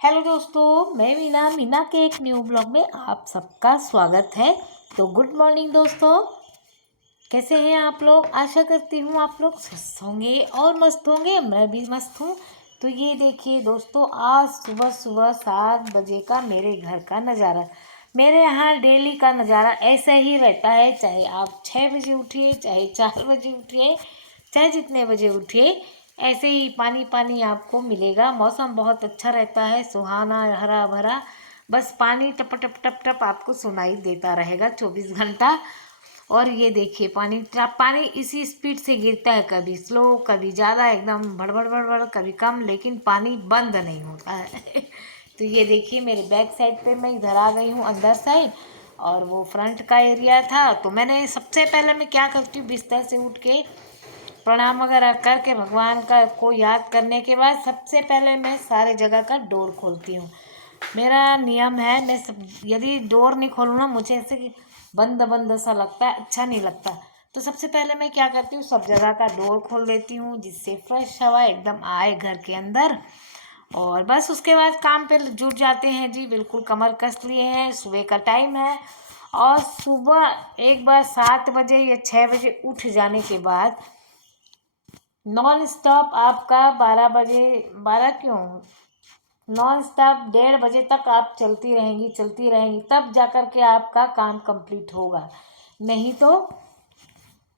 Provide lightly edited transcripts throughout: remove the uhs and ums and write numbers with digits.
Hello दोस्तों, मैं मीना मीना के एक न्यू ब्लॉग में आप सबका स्वागत है। तो गुड मॉर्निंग दोस्तों, कैसे हैं आप लोग। आशा करती हूँ आप लोग स्वस्थ होंगे और मस्त होंगे। मैं भी मस्त हूँ। तो ये देखिए दोस्तों, आज सुबह सुबह 7 बजे का मेरे घर का नज़ारा। मेरे यहाँ डेली का नज़ारा ऐसा ही रहता है, चाहे आप 6 बजे उठिए, चाहे 4 बजे उठिए, चाहे जितने बजे उठिए, ऐसे ही पानी पानी आपको मिलेगा। मौसम बहुत अच्छा रहता है, सुहाना हरा भरा। बस पानी टप टप टप टप आपको सुनाई देता रहेगा 24 घंटा। और ये देखिए पानी पानी इसी स्पीड से गिरता है, कभी स्लो कभी ज़्यादा, एकदम भड़बड़ भड़बड़, कभी कम, लेकिन पानी बंद नहीं होता है। तो ये देखिए मेरे बैक साइड पे मैं इधर आ गई हूँ अंदर साइड, और वो फ्रंट का एरिया था। तो मैंने सबसे पहले मैं क्या करती हूँ, बिस्तर से उठ के प्रणाम वगैरह करके भगवान का को याद करने के बाद सबसे पहले मैं सारे जगह का डोर खोलती हूँ। मेरा नियम है, मैं सब यदि डोर नहीं खोलूँ ना, मुझे ऐसे बंद बंद सा लगता है, अच्छा नहीं लगता। तो सबसे पहले मैं क्या करती हूँ, सब जगह का डोर खोल देती हूँ, जिससे फ्रेश हवा एकदम आए घर के अंदर। और बस उसके बाद काम पे जुट जाते हैं जी। बिल्कुल कमर कस लिए हैं, सुबह का टाइम है। और सुबह एक बार 7 बजे या 6 बजे उठ जाने के बाद नॉन स्टॉप आपका 12 बजे, 12 क्यों, नॉन स्टॉप 1:30 बजे तक आप चलती रहेंगी, तब जाकर के आपका काम कंप्लीट होगा। नहीं तो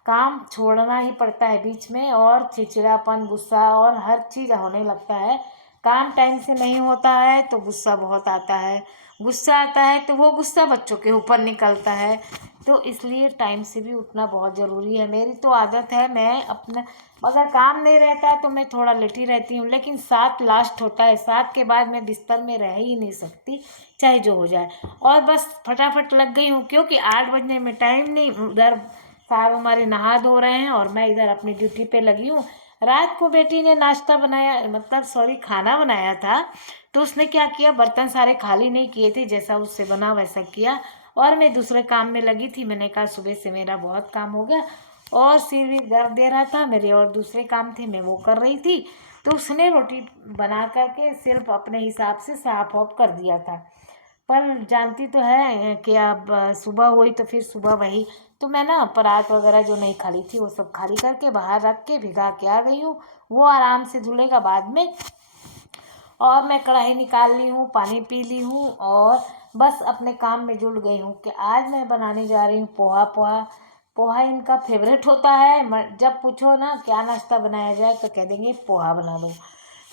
काम छोड़ना ही पड़ता है बीच में, और चिड़चिड़ापन, गुस्सा और हर चीज़ होने लगता है। काम टाइम से नहीं होता है तो गुस्सा बहुत आता है, गुस्सा आता है तो वो गुस्सा बच्चों के ऊपर निकलता है। तो इसलिए टाइम से भी उठना बहुत ज़रूरी है। मेरी तो आदत है, मैं अपना अगर काम नहीं रहता है तो मैं थोड़ा लेटी रहती हूँ, लेकिन 7 लास्ट होता है। 7 के बाद मैं बिस्तर में रह ही नहीं सकती, चाहे जो हो जाए। और बस फटाफट लग गई हूँ, क्योंकि 8 बजने में टाइम नहीं। उधर साहब हमारे नहा धो रहे हैं और मैं इधर अपनी ड्यूटी पे लगी हूँ। रात को बेटी ने नाश्ता बनाया, मतलब सॉरी खाना बनाया था। तो उसने क्या किया, बर्तन सारे खाली नहीं किए थे, जैसा उससे बना वैसा किया। और मैं दूसरे काम में लगी थी। मैंने कहा सुबह से मेरा बहुत काम हो गया और सिर भी दर्द दे रहा था मेरे, और दूसरे काम थे मैं वो कर रही थी। तो उसने रोटी बना करके सिर्फ अपने हिसाब से साफ ऑफ कर दिया था। पर जानती तो है कि अब सुबह हुई तो फिर सुबह वही। तो मैं ना परात वगैरह जो नहीं खाली थी वो सब खाली करके बाहर रख के भिगा के आ गई हूँ। वो आराम से धुलेगा बाद में। और मैं कढ़ाई निकाल ली हूँ, पानी पी ली हूँ, और बस अपने काम में जुट गई हूँ कि आज मैं बनाने जा रही हूँ पोहा। पोहा पोहा इनका फेवरेट होता है। जब पूछो ना क्या नाश्ता बनाया जाए तो कह देंगे पोहा बना दो,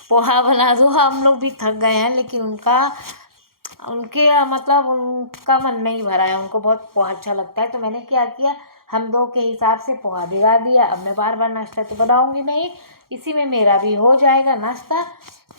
पोहा बना दो। हम लोग भी थक गए हैं, लेकिन उनके मतलब उनका मन नहीं भरा है, उनको बहुत पोहा अच्छा लगता है। तो मैंने क्या किया, हम दो के हिसाब से पोहा भिगा दिया। अब मैं बार बार नाश्ता तो बनाऊंगी नहीं, इसी में मेरा भी हो जाएगा नाश्ता।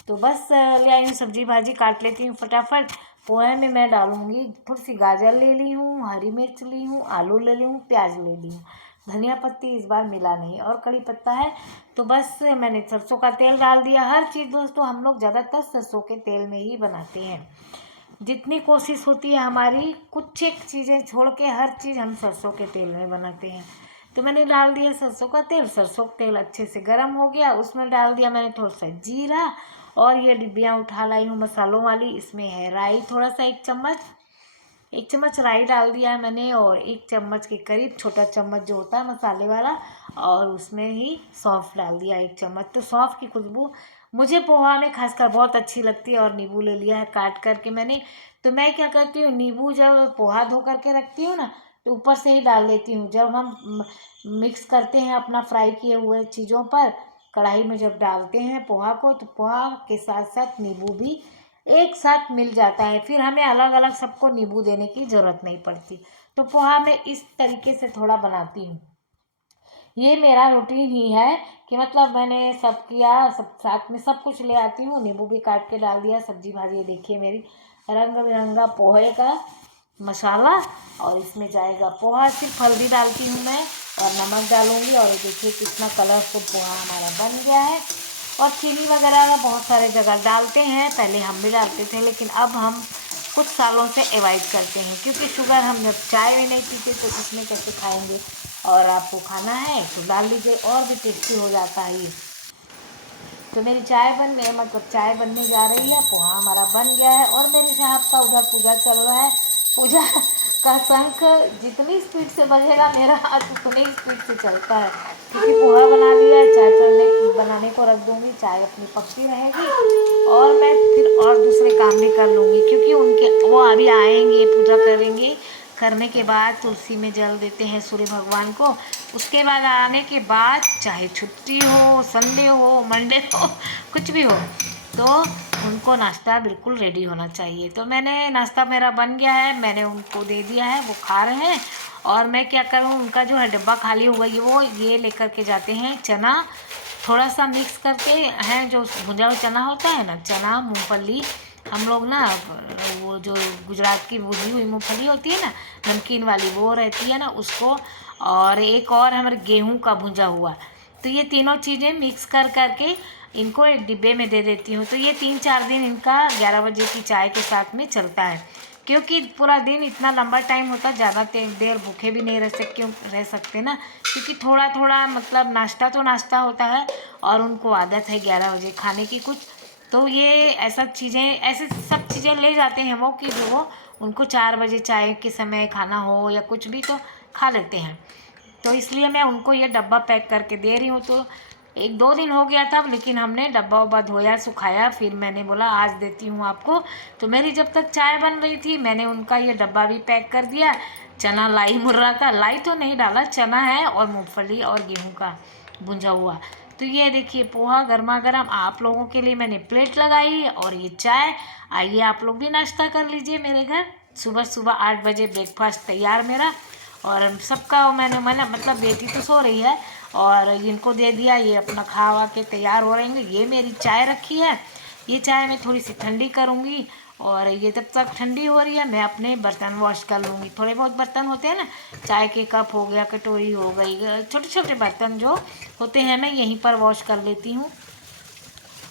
तो बस ले आई हूँ, सब्जी भाजी काट लेती हूँ फटाफट। पोहे में मैं डालूंगी, थोड़ी सी गाजर ले ली हूँ, हरी मिर्च ली हूँ, आलू ले ली हूँ, प्याज ले ली हूँ। धनिया पत्ती इस बार मिला नहीं, और कड़ी पत्ता है। तो बस मैंने सरसों का तेल डाल दिया। हर चीज़ दोस्तों हम लोग ज़्यादातर सरसों के तेल में ही बनाते हैं। जितनी कोशिश होती है हमारी, कुछ एक चीज़ें छोड़ के हर चीज़ हम सरसों के तेल में बनाते हैं। तो मैंने डाल दिया सरसों का तेल। सरसों का तेल अच्छे से गर्म हो गया, उसमें डाल दिया मैंने थोड़ा सा जीरा। और ये डिब्बियाँ उठा लाई हूँ मसालों वाली, इसमें है राई थोड़ा सा, 1 चम्मच राई डाल दिया है मैंने, और 1 चम्मच के करीब, छोटा चम्मच जो होता है मसाले वाला, और उसमें ही सौंफ डाल दिया 1 चम्मच। तो सौंफ की खुशबू मुझे पोहा में खासकर बहुत अच्छी लगती है। और नींबू ले लिया है काट करके मैंने। तो मैं क्या करती हूँ, नींबू जब पोहा धो करके रखती हूँ ना, तो ऊपर से ही डाल देती हूँ। जब हम मिक्स करते हैं अपना फ्राई किए हुए चीज़ों पर, कढ़ाई में जब डालते हैं पोहा को, तो पोहा के साथ साथ नींबू भी एक साथ मिल जाता है। फिर हमें अलग अलग सबको नींबू देने की ज़रूरत नहीं पड़ती। तो पोहा मैं इस तरीके से थोड़ा बनाती हूँ। ये मेरा रूटीन ही है कि मतलब मैंने सब किया, सब साथ में सब कुछ ले आती हूँ, नींबू भी काट के डाल दिया। सब्जी भाजी ये देखिए मेरी रंग बिरंगा पोहे का मसाला, और इसमें जाएगा पोहा। सिर्फ हल्दी डालती हूँ मैं, और नमक डालूंगी। और ये देखिए कितना कलरफुल पोहा हमारा बन गया है। और चीनी वगैरह का बहुत सारे जगह डालते हैं, पहले हम भी डालते थे, लेकिन अब हम कुछ सालों से अवॉइड करते हैं, क्योंकि शुगर हम जब चाय में नहीं पीते तो इसमें कैसे खाएंगे। और आपको खाना है तो डाल लीजिए, और भी टेस्टी हो जाता है ये। तो मेरी चाय चाय बनने जा रही है, पोहा हमारा बन गया है और मेरे साहब का उधर पूजा चल रहा है। पूजा का शंख जितनी स्पीड से बजेगा मेरा हाथ उतनी स्पीड से चलता है, क्योंकि पोहा बना लिया, चाय बनाने को रख दूँगी, चाय अपनी पकती रहेगी और मैं फिर और दूसरे काम भी कर लूँगी, क्योंकि वो अभी आएंगे, पूजा करेंगे। करने के बाद तुलसी में जल देते हैं सूर्य भगवान को। उसके बाद आने के बाद चाहे छुट्टी हो, संडे हो, मंडे हो, कुछ भी हो, तो उनको नाश्ता बिल्कुल रेडी होना चाहिए। तो मैंने नाश्ता मेरा बन गया है, मैंने उनको दे दिया है, वो खा रहे हैं। और मैं क्या करूँ, उनका जो है डब्बा खाली हो गई, वो ये लेकर के जाते हैं चना थोड़ा सा मिक्स करके हैं, जो भुजा हुआ चना होता है ना, चना मूंगफली, हम लोग ना वो जो गुजरात की भुजी हुई मूंगफली होती है ना, नमकीन वाली, वो रहती है ना, उसको, और एक और हमारे गेहूं का भुजा हुआ, तो ये तीनों चीज़ें मिक्स कर करके इनको एक डिब्बे में दे देती हूँ। तो ये 3-4 दिन इनका 11 बजे की चाय के साथ में चलता है, क्योंकि पूरा दिन इतना लंबा टाइम होता, ज़्यादा देर भूखे भी नहीं रह सकते ना, क्योंकि थोड़ा थोड़ा मतलब नाश्ता तो नाश्ता होता है और उनको आदत है 11 बजे खाने की कुछ। तो ये ऐसे सब चीज़ें ले जाते हैं वो, कि जो वो उनको 4 बजे चाय के समय खाना हो या कुछ भी तो खा लेते हैं। तो इसलिए मैं उनको ये डब्बा पैक करके दे रही हूँ। तो 1-2 दिन हो गया था, लेकिन हमने डब्बा उब्बा धोया, सुखाया, फिर मैंने बोला आज देती हूँ आपको। तो मेरी जब तक चाय बन रही थी, मैंने उनका ये डब्बा भी पैक कर दिया। चना लाई मुर्रा का, लाई तो नहीं डाला, चना है और मूंगफली और गेहूं का भुंजा हुआ। तो ये देखिए पोहा गर्मा गर्म आप लोगों के लिए मैंने प्लेट लगाई, और ये चाय। आइए आप लोग भी नाश्ता कर लीजिए मेरे घर। सुबह सुबह 8 बजे ब्रेकफास्ट तैयार मेरा, और सबका मैंने मतलब बेटी तो सो रही है और इनको दे दिया, ये अपना खा वा के तैयार हो रहेंगे। ये मेरी चाय रखी है, ये चाय मैं थोड़ी सी ठंडी करूँगी, और ये जब तक ठंडी हो रही है मैं अपने बर्तन वॉश कर लूँगी। थोड़े बहुत बर्तन होते हैं ना, चाय के कप हो गया, कटोरी हो गई, छोटे छोटे बर्तन जो होते हैं मैं यहीं पर वॉश कर लेती हूँ,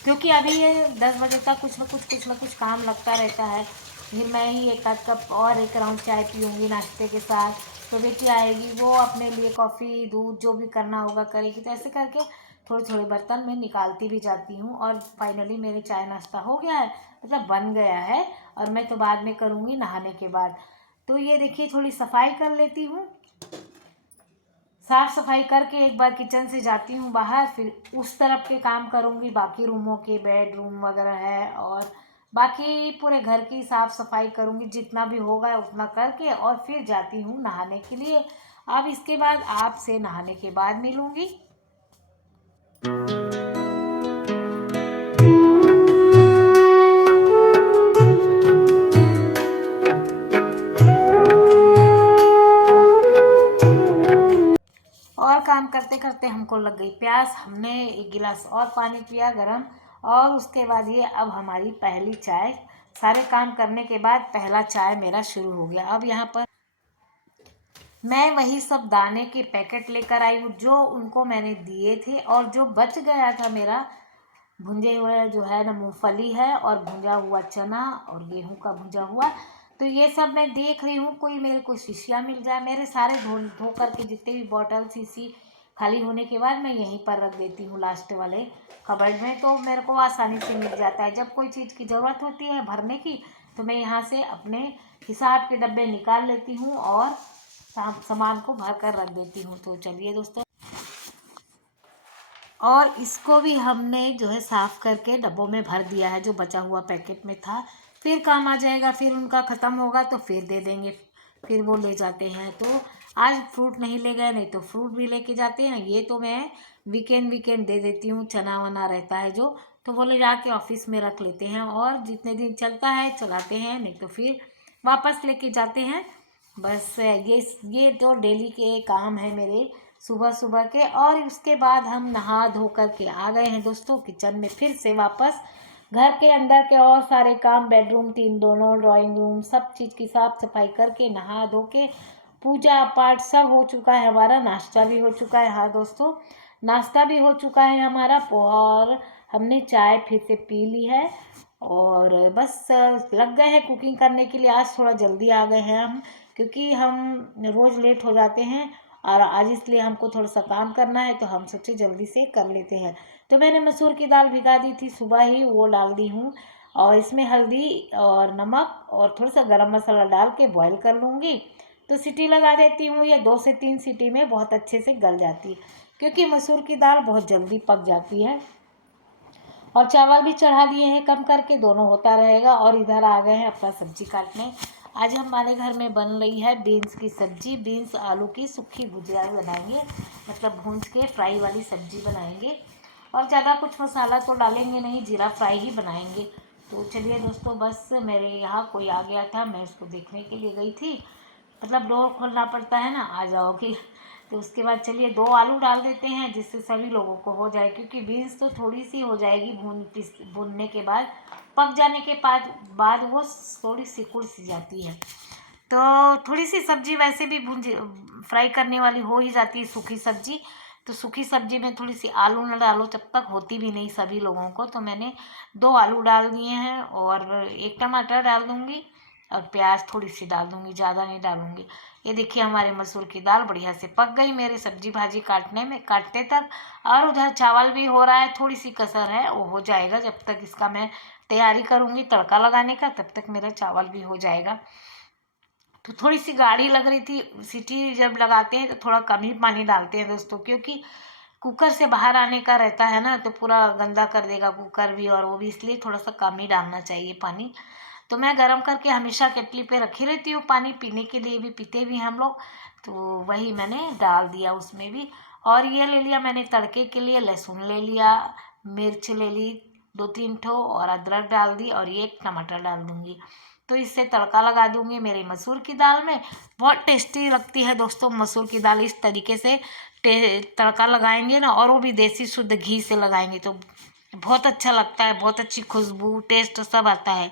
क्योंकि अभी ये 10 बजे तक कुछ ना कुछ काम लगता रहता है। फिर मैं ही एक आध कप और एक राउंड चाय पीऊँगी नाश्ते के साथ। तो बेटी आएगी, वो अपने लिए कॉफ़ी दूध जो भी करना होगा करेगी। तो ऐसे करके थोड़े थोड़े बर्तन मैं निकालती भी जाती हूँ, और फाइनली मेरे चाय नाश्ता हो गया है, मतलब बन गया है। और मैं तो बाद में करूँगी नहाने के बाद। तो ये देखिए थोड़ी सफाई कर लेती हूँ, साफ सफाई करके एक बार किचन से जाती हूँ बाहर, फिर उस तरफ के काम करूँगी, बाकी रूमों के बेडरूम वगैरह है, और बाकी पूरे घर की साफ सफाई करूँगी, जितना भी होगा उतना करके, और फिर जाती हूँ नहाने के लिए। अब इसके बाद आपसे नहाने के बाद मिलूँगी। और काम करते करते हमको लग गई प्यास, हमने 1 गिलास और पानी पिया गरम, और उसके बाद ये अब हमारी पहली चाय, सारे काम करने के बाद पहला चाय मेरा शुरू हो गया। अब यहाँ पर मैं वही सब दाने के पैकेट लेकर आई हूँ जो उनको मैंने दिए थे, और जो बच गया था मेरा भुंजे हुए जो है ना, मूंगफली है और भुंजा हुआ चना और गेहूं का भुंजा हुआ। तो ये सब मैं देख रही हूँ कोई मेरे को शीशियाँ मिल जाए। मेरे सारे धो करके जितने भी बॉटल शीशी खाली होने के बाद मैं यहीं पर रख देती हूँ लास्ट वाले कबर्ड में, तो मेरे को आसानी से मिल जाता है। जब कोई चीज़ की ज़रूरत होती है भरने की, तो मैं यहाँ से अपने हिसाब के डब्बे निकाल लेती हूँ और सामान को भर कर रख देती हूँ। तो चलिए दोस्तों, और इसको भी हमने जो है साफ़ करके डब्बों में भर दिया है, जो बचा हुआ पैकेट में था। फिर काम आ जाएगा, फिर उनका ख़त्म होगा तो फिर दे देंगे, फिर वो ले जाते हैं। तो आज फ्रूट नहीं ले गए, नहीं तो फ्रूट भी लेके जाते हैं। ये तो मैं वीकेंड दे देती हूँ, चना वना रहता है जो, तो वो ले जाके ऑफिस में रख लेते हैं, और जितने दिन चलता है चलाते हैं, नहीं तो फिर वापस लेके जाते हैं। बस ये तो डेली के काम है मेरे सुबह सुबह के। और उसके बाद हम नहा धो कर के आ गए हैं दोस्तों किचन में, फिर से वापस घर के अंदर के और सारे काम, बेडरूम 3 दोनों, ड्राइंग रूम, सब चीज़ की साफ सफाई करके नहा धो के पूजा पाठ सब हो चुका है हमारा। नाश्ता भी हो चुका है, हाँ दोस्तों, नाश्ता भी हो चुका है हमारा पोहा, और हमने चाय फिर से पी ली है, और बस लग गए हैं कुकिंग करने के लिए। आज थोड़ा जल्दी आ गए हैं हम, क्योंकि हम रोज़ लेट हो जाते हैं, और आज इसलिए हमको थोड़ा सा काम करना है, तो हम सोचे जल्दी से कर लेते हैं। तो मैंने मसूर की दाल भिगा दी थी सुबह ही, वो डाल दी हूँ। और इसमें हल्दी और नमक और थोड़ा सा गरम मसाला डाल के बॉईल कर लूँगी। तो सीटी लगा देती हूँ, ये 2 से 3 सीटी में बहुत अच्छे से गल जाती है, क्योंकि मसूर की दाल बहुत जल्दी पक जाती है। और चावल भी चढ़ा दिए हैं कम करके, दोनों होता रहेगा। और इधर आ गए हैं अपना सब्जी काटने। आज हमारे घर में बन रही है बीन्स की सब्जी। बीन्स आलू की सूखी भुजिया बनाएंगे, मतलब भूंज के फ्राई वाली सब्जी बनाएंगे। और ज़्यादा कुछ मसाला तो डालेंगे नहीं, जीरा फ्राई ही बनाएंगे। तो चलिए दोस्तों, बस मेरे यहाँ कोई आ गया था, मैं उसको देखने के लिए गई थी। मतलब डोर खोलना पड़ता है ना, आ जाओगी। तो उसके बाद चलिए 2 आलू डाल देते हैं, जिससे सभी लोगों को हो जाए, क्योंकि बीन्स तो थोड़ी सी हो जाएगी भूनने के बाद, पक जाने के बाद वो थोड़ी सिकुड़ सी जाती है। तो थोड़ी सी सब्जी वैसे भी भून फ्राई करने वाली हो ही जाती है सूखी सब्जी। तो सूखी सब्जी में थोड़ी सी आलू न डालो तब तक होती भी नहीं सभी लोगों को। तो मैंने 2 आलू डाल दिए हैं और 1 टमाटर डाल दूँगी और प्याज थोड़ी सी डाल दूँगी, ज़्यादा नहीं डालूँगी। ये देखिए हमारे मसूर की दाल बढ़िया से पक गई मेरे सब्जी भाजी काटते तक। और उधर चावल भी हो रहा है, थोड़ी सी कसर है, वो हो जाएगा जब तक इसका मैं तैयारी करूँगी तड़का लगाने का, तब तक मेरा चावल भी हो जाएगा। तो थोड़ी सी गाढ़ी लग रही थी, सीटी जब लगाते हैं तो थोड़ा कम ही पानी डालते हैं दोस्तों, क्योंकि कुकर से बाहर आने का रहता है ना, तो पूरा गंदा कर देगा कुकर भी, और वो भी, इसलिए थोड़ा सा कम ही डालना चाहिए पानी। तो मैं गरम करके हमेशा केटली पे रखी रहती हूँ, पानी पीने के लिए भी, पीते भी हम लोग। तो वही मैंने डाल दिया उसमें भी। और ये ले लिया मैंने तड़के के लिए, लहसुन ले लिया, मिर्च ले ली 2-3 ठो, और अदरक डाल दी, और ये 1 टमाटर डाल दूँगी। तो इससे तड़का लगा दूँगी मेरे मसूर की दाल में। बहुत टेस्टी लगती है दोस्तों मसूर की दाल, इस तरीके से तड़का लगाएंगे ना, और वो भी देसी शुद्ध घी से लगाएंगे तो बहुत अच्छा लगता है, बहुत अच्छी खुशबू टेस्ट सब आता है।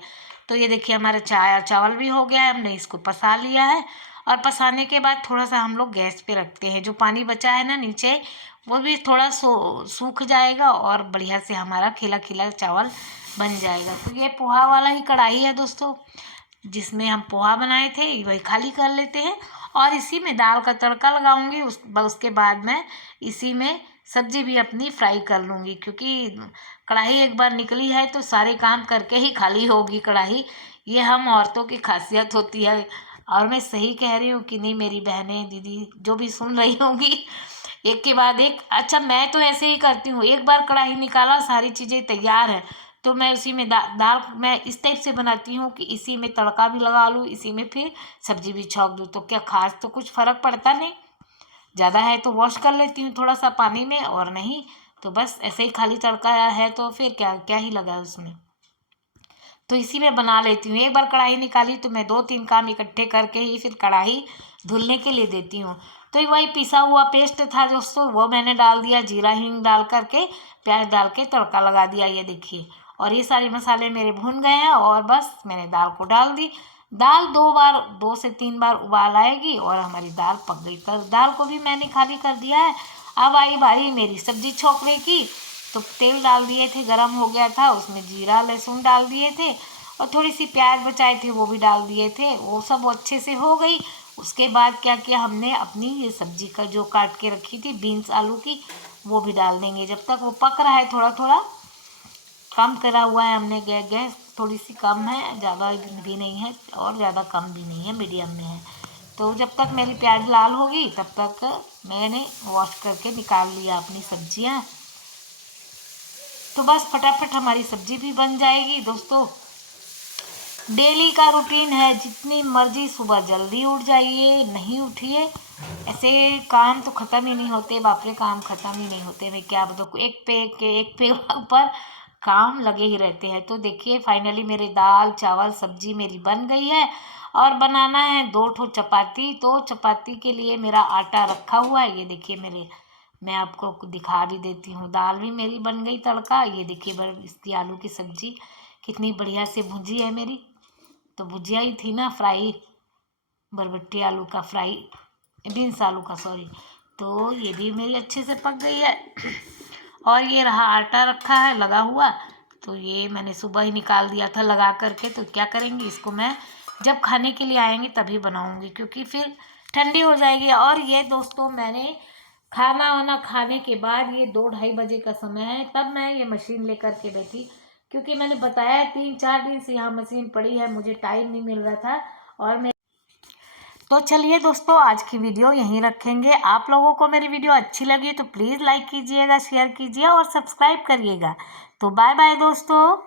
तो ये देखिए हमारा चावल भी हो गया है, हमने इसको पसा लिया है। और पसाने के बाद थोड़ा सा हम लोग गैस पे रखते हैं, जो पानी बचा है ना नीचे, वो भी थोड़ा सूख जाएगा और बढ़िया से हमारा खिला खिला चावल बन जाएगा। तो ये पोहा वाला ही कढ़ाई है दोस्तों, जिसमें हम पोहा बनाए थे, वही खाली कर लेते हैं। और इसी में दाल का तड़का लगाऊंगी, उसके बाद मैं इसी में सब्जी भी अपनी फ्राई कर लूँगी, क्योंकि कढ़ाई एक बार निकली है तो सारे काम करके ही खाली होगी कढ़ाई। ये हम औरतों की खासियत होती है। और मैं सही कह रही हूँ कि नहीं मेरी बहनें दीदी जो भी सुन रही होंगी, एक के बाद एक। अच्छा, मैं तो ऐसे ही करती हूँ, एक बार कढ़ाई निकाला सारी चीज़ें तैयार है, तो मैं उसी में दाल मैं इस टाइप से बनाती हूँ कि इसी में तड़का भी लगा लूँ, इसी में फिर सब्जी भी छौंक दूँ, तो क्या खास तो कुछ फ़र्क पड़ता नहीं। ज़्यादा है तो वॉश कर लेती हूँ थोड़ा सा पानी में, और नहीं तो बस ऐसे ही खाली तड़का है, तो फिर क्या क्या ही लगा उसमें। तो इसी में बना लेती हूँ। एक बार कढ़ाई निकाली तो मैं 2-3 काम इकट्ठे करके ही फिर कढ़ाई धुलने के लिए देती हूँ। तो वही पिसा हुआ पेस्ट था दोस्तों, वो मैंने डाल दिया, जीरा हींग डाल करके, प्याज डाल के तड़का लगा दिया, ये देखिए। और ये सारे मसाले मेरे भून गए हैं, और बस मैंने दाल को डाल दी। दाल 2 से 3 बार उबाल आएगी और हमारी दाल पक गई। तो दाल को भी मैंने खाली कर दिया है। अब आई बारी मेरी सब्जी छोंकने की। तो तेल डाल दिए थे, गरम हो गया था, उसमें जीरा लहसुन डाल दिए थे, और थोड़ी सी प्याज बचाए थे वो भी डाल दिए थे। वो सब अच्छे से हो गई। उसके बाद क्या किया हमने, अपनी ये सब्जी का जो काट के रखी थी बीन्स आलू की, वो भी डाल देंगे। जब तक वो पक रहा है, थोड़ा थोड़ा कम करा हुआ है हमने, गैस थोड़ी सी कम है, ज़्यादा भी नहीं है और ज़्यादा कम भी नहीं है, मीडियम में है। तो जब तक मेरी प्याज लाल होगी तब तक मैंने वॉश करके निकाल लिया अपनी सब्जियां। तो बस फटाफट हमारी सब्जी भी बन जाएगी दोस्तों। डेली का रूटीन है, जितनी मर्जी सुबह जल्दी उठ जाइए, नहीं उठिए ऐसे काम तो ख़त्म ही नहीं होते, बाप रे काम ख़त्म ही नहीं होते। मैं क्या बताऊँ, एक पे ऊपर काम लगे ही रहते हैं। तो देखिए फाइनली मेरे दाल चावल सब्जी मेरी बन गई है। और बनाना है 2 ठो चपाती। तो चपाती के लिए मेरा आटा रखा हुआ है, ये देखिए मेरे, मैं आपको दिखा भी देती हूँ। दाल भी मेरी बन गई तड़का, ये देखिए इसकी आलू की सब्जी कितनी बढ़िया से भुजी है मेरी। तो भुजिया ही थी ना, फ्राई, बरबट्टी आलू का फ्राई, बीन्स आलू का सॉरी। तो ये भी मेरी अच्छे से पक गई है। और ये रहा आटा रखा है लगा हुआ, तो ये मैंने सुबह ही निकाल दिया था लगा करके। तो क्या करेंगे, इसको मैं जब खाने के लिए आएंगे तभी बनाऊंगी, क्योंकि फिर ठंडी हो जाएगी। और ये दोस्तों मैंने खाना वाना खाने के बाद ये 2-2:30 बजे का समय है, तब मैं ये मशीन लेकर के बैठी, क्योंकि मैंने बताया 3-4 दिन से यहाँ मशीन पड़ी है, मुझे टाइम नहीं मिल रहा था। और मैं तो चलिए दोस्तों, आज की वीडियो यहीं रखेंगे। आप लोगों को मेरी वीडियो अच्छी लगी तो प्लीज़ लाइक कीजिएगा, शेयर कीजिए और सब्सक्राइब करिएगा। तो बाय बाय दोस्तों।